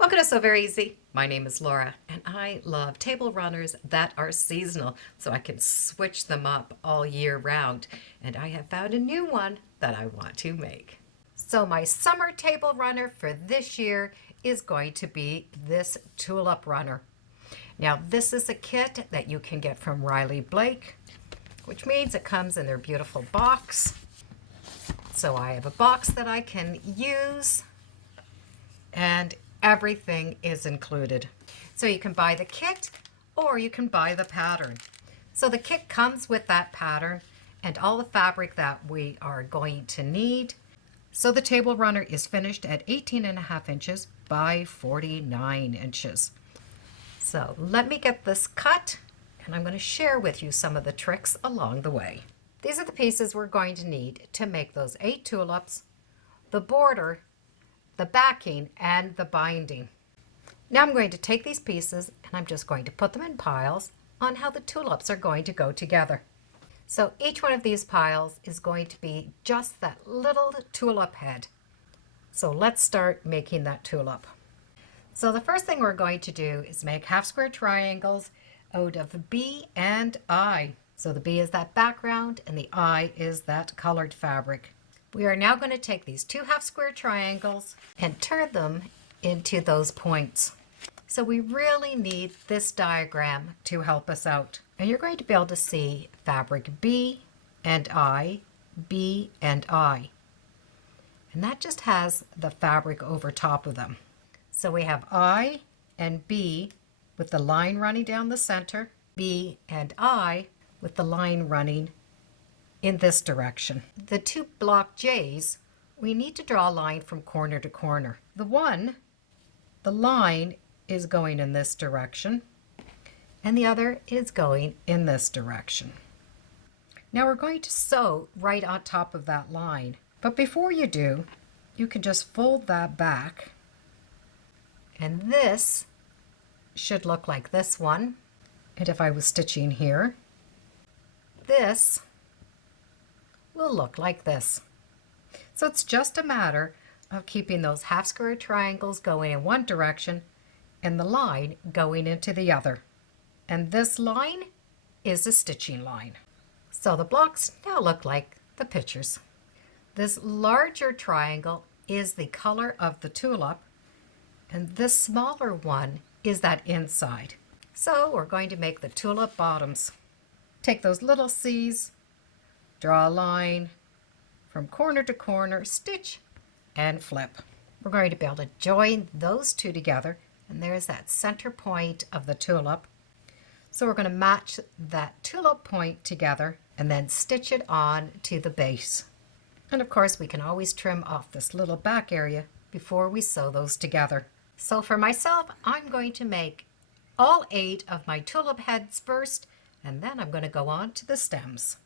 Welcome to So Very Easy. My name is Laura, and I love table runners that are seasonal, so I can switch them up all year round. And I have found a new one that I want to make. So my summer table runner for this year is going to be this tulip runner. Now this is a kit that you can get from Riely, which means it comes in their beautiful box. So I have a box that I can use, and everything is included. So you can buy the kit or you can buy the pattern. So the kit comes with that pattern and all the fabric that we are going to need. So the table runner is finished at 18.5 inches by 49 inches. So let me get this cut, and I'm going to share with you some of the tricks along the way. These are the pieces we're going to need to make those 8 tulips, the border, the backing, and the binding. Now I'm going to take these pieces and I'm just going to put them in piles on how the tulips are going to go together. So each one of these piles is going to be just that little tulip head. So let's start making that tulip. So the first thing we're going to do is make half square triangles out of B and I. So the B is that background and the I is that colored fabric. We are now going to take these 2 half square triangles and turn them into those points. So we really need this diagram to help us out. And you're going to be able to see fabric B and I, B and I. And that just has the fabric over top of them. So we have I and B with the line running down the center, B and I with the line running in this direction. The 2 block J's, we need to draw a line from corner to corner. The line is going in this direction, and the other is going in this direction. Now we're going to sew right on top of that line. But before you do, you can just fold that back, and this should look like this one. And if I was stitching here, this will look like this. So it's just a matter of keeping those half square triangles going in one direction and the line going into the other. And this line is a stitching line. So the blocks now look like the pictures. This larger triangle is the color of the tulip, and this smaller one is that inside. So we're going to make the tulip bottoms. Take those little C's, draw a line from corner to corner, stitch and flip. We're going to be able to join those 2 together, and there's that center point of the tulip. So we're going to match that tulip point together and then stitch it on to the base. And of course we can always trim off this little back area before we sew those together. So for myself, I'm going to make all 8 of my tulip heads first, and then I'm going to go on to the stems.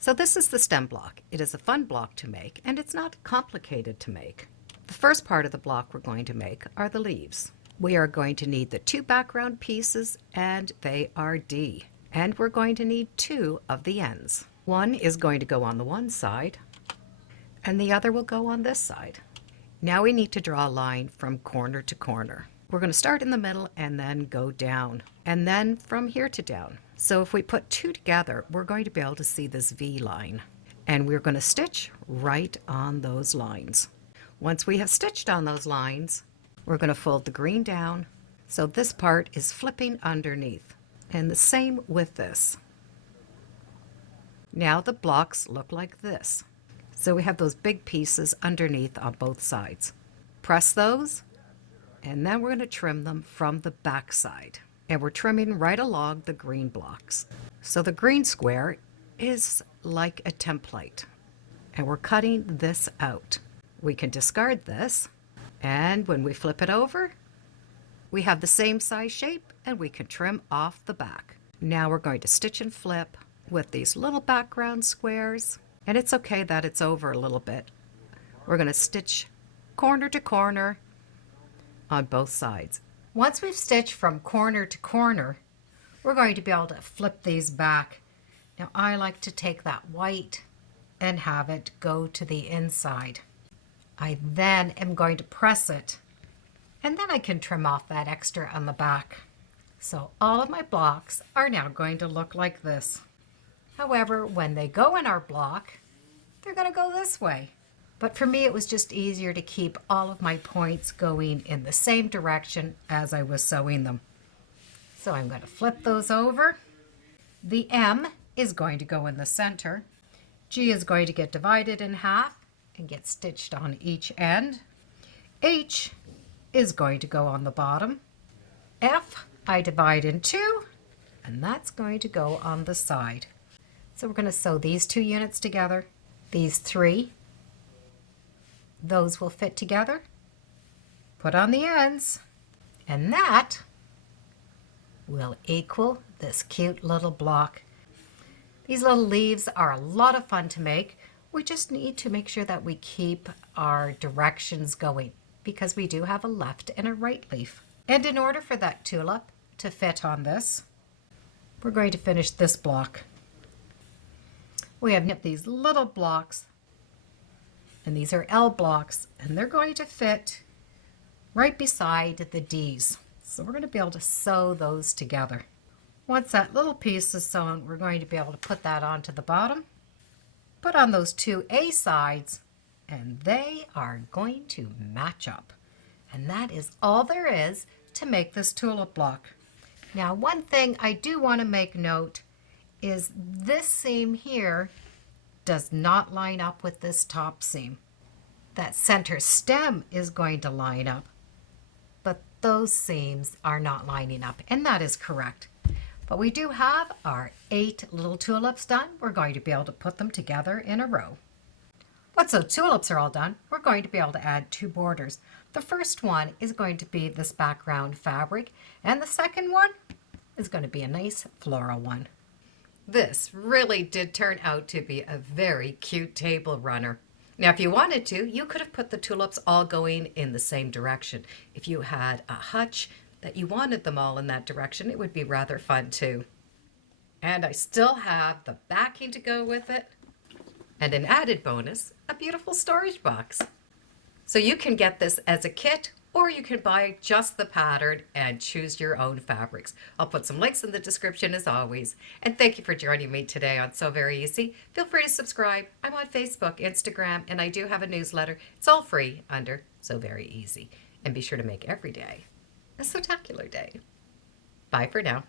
So this is the stem block. It is a fun block to make, and it's not complicated to make. The first part of the block we're going to make are the leaves. We are going to need the 2 background pieces, and they are D. And we're going to need 2 of the ends. One is going to go on the one side, and the other will go on this side. Now we need to draw a line from corner to corner. We're going to start in the middle and then go down, and then from here to down. So if we put 2 together, we're going to be able to see this V line, and we're going to stitch right on those lines. Once we have stitched on those lines, we're going to fold the green down so this part is flipping underneath, and the same with this. Now the blocks look like this. So we have those big pieces underneath on both sides. Press those, and then we're going to trim them from the back side. And we're trimming right along the green blocks. So the green square is like a template, and we're cutting this out. We can discard this, and when we flip it over, we have the same size shape, and we can trim off the back. Now we're going to stitch and flip with these little background squares, and it's okay that it's over a little bit. We're going to stitch corner to corner on both sides. Once we've stitched from corner to corner, we're going to be able to flip these back. Now I like to take that white and have it go to the inside. I then am going to press it And then I can trim off that extra on the back. So all of my blocks are now going to look like this. However, when they go in our block, they're going to go this way. But for me, it was just easier to keep all of my points going in the same direction as I was sewing them. So I'm going to flip those over. The M is going to go in the center. G is going to get divided in half and get stitched on each end. H is going to go on the bottom. F I divide in two, and that's going to go on the side. So we're going to sew these 2 units together, these 3. Those will fit together. Put on the ends, and that will equal this cute little block. These little leaves are a lot of fun to make. We just need to make sure that we keep our directions going because we do have a left and a right leaf. And in order for that tulip to fit on this, we're going to finish this block. We have these little blocks, and these are L blocks, and they're going to fit right beside the D's. So we're going to be able to sew those together. Once that little piece is sewn, we're going to be able to put that onto the bottom, put on those 2 A sides, and they are going to match up. And that is all there is to make this tulip block. Now, one thing I do want to make note is this seam here does not line up with this top seam. That center stem is going to line up, but those seams are not lining up, and that is correct. But we do have our 8 little tulips done. We're going to be able to put them together in a row. Once the tulips are all done, we're going to be able to add 2 borders. The first one is going to be this background fabric, and the second one is going to be a nice floral one. This really did turn out to be a very cute table runner. Now, if you wanted to, you could have put the tulips all going in the same direction. If you had a hutch that you wanted them all in that direction, it would be rather fun too. And I still have the backing to go with it. And an added bonus, a beautiful storage box. So you can get this as a kit, or you can buy just the pattern and choose your own fabrics. I'll put some links in the description as always. And thank you for joining me today on Sew Very Easy. Feel free to subscribe. I'm on Facebook, Instagram, and I do have a newsletter. It's all free under Sew Very Easy. And be sure to make every day a spectacular day. Bye for now.